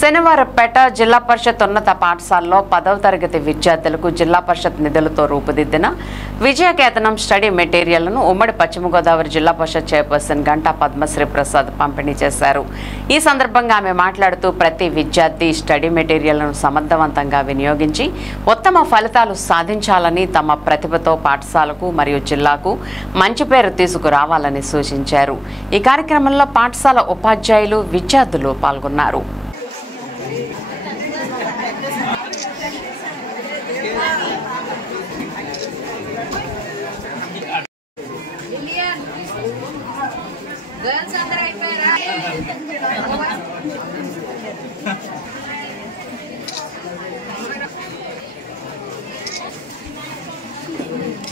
శనివారపేట జిల్లా పరిషత్ ఉన్నత పాఠశాలలో 10వ తరగతి విద్యార్థులకు జిల్లా పరిషత్ నిధులతో రూపుదిద్దిన విజయకేతనం స్టడీ మెటీరియల్ను ఉమ్మడి పశ్చిమ గోదావరి జిల్లా పరిషత్ చైర్పర్సన్ గంటా పద్మశ్రీ ప్రసాద్ పంపిణీ చేశారు. ఈ సందర్భంగా ఆమె మాట్లాడుతూ ప్రతి విద్యార్థి స్టడీ మెటీరియల్ను సమర్థవంతంగా వినియోగించి ఉత్తమ ఫలితాలు సాధించాలని, తమ ప్రతిభతో పాఠశాలకు మరియు జిల్లాకు మంచి పేరు తీసుకురావాలని సూచించారు. ఈ కార్యక్రమంలో పాఠశాల ఉపాధ్యాయులు, విద్యార్థులు పాల్గొన్నారు.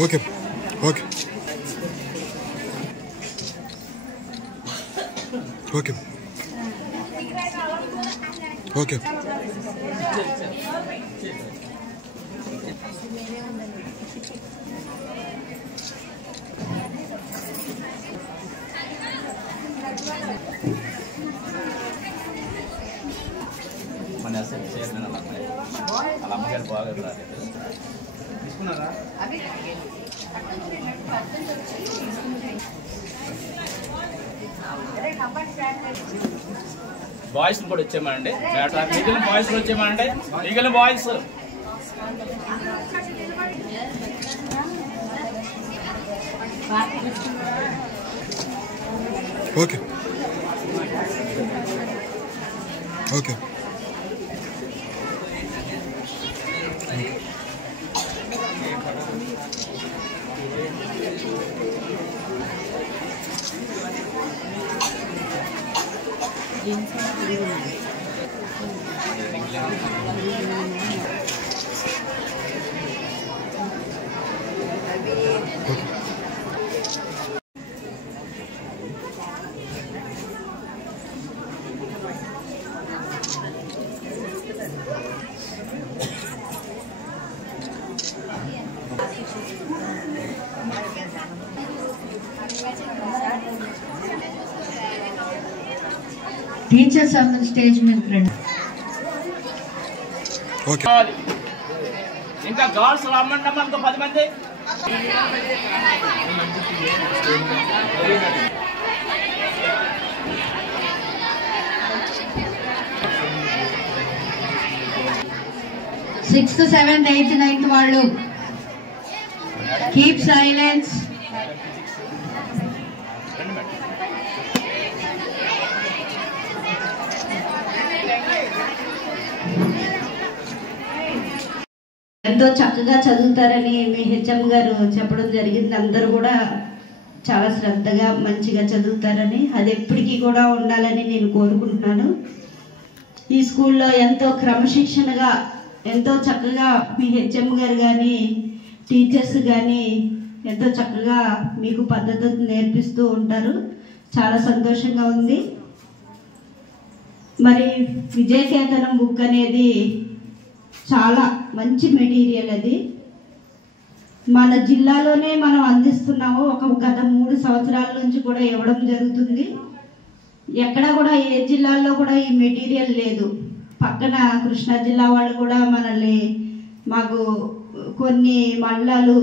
Okay. Okay. Okay. Okay. మన అసలు చైర్మన్ అలా అమ్మగారు బాగా తీసుకున్నారా? బాయ్స్ కూడా వచ్చేయమండి, మిగిలిన బాయ్స్ వచ్చేయమండి, మిగిలిన బాయ్స్ ఓకే. ఓకే. టీచర్స్ అందరూ స్టేజ్ మీద రండి. ఇంకా గర్ల్స్ రమ్మండి అమ్మ, ఇంకో 10 మంది. సిక్స్త్, 7th, 8th, 9th వాళ్ళు కీప్ సైలెన్స్. ఎంతో చక్కగా చదువుతారని మీ హెచ్ఎం గారు చెప్పడం జరిగింది. అందరూ కూడా చాలా శ్రద్ధగా మంచిగా చదువుతారని, అది ఎప్పటికీ కూడా ఉండాలని నేను కోరుకుంటున్నాను. ఈ స్కూల్లో ఎంతో క్రమశిక్షణగా, ఎంతో చక్కగా మీ హెచ్ఎం గారు కానీ, టీచర్స్ కానీ ఎంతో చక్కగా మీకు పద్ధతులు నేర్పిస్తూ ఉంటారు. చాలా సంతోషంగా ఉంది. మరి విజయకేతనం బుక్ అనేది చాలా మంచి మెటీరియల్. అది మన జిల్లాలోనే మనం అందిస్తున్నాము. గత 3 సంవత్సరాల నుంచి కూడా ఇవ్వడం జరుగుతుంది. ఎక్కడ కూడా ఏ జిల్లాల్లో కూడా ఈ మెటీరియల్ లేదు. పక్కన కృష్ణా జిల్లా వాళ్ళు కూడా మనల్ని, మాకు కొన్ని మండలాలు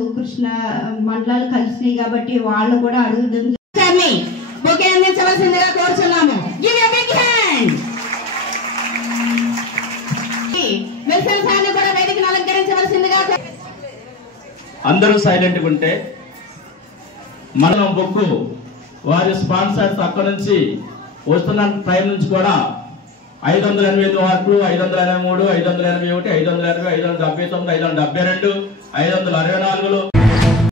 మండలాలు కలిసినాయి కాబట్టి వాళ్ళు కూడా అడుగుతుంది. బొకే అందించవలసిందిగా కోరుచున్నాము. అందరూ సైలెంట్గా ఉంటే మనం బుక్ వారి స్పాన్సర్స్ అక్కడ నుంచి వస్తున్న టైం నుంచి కూడా 588 మార్కులు, 583, 581, 580, 579, 572, 564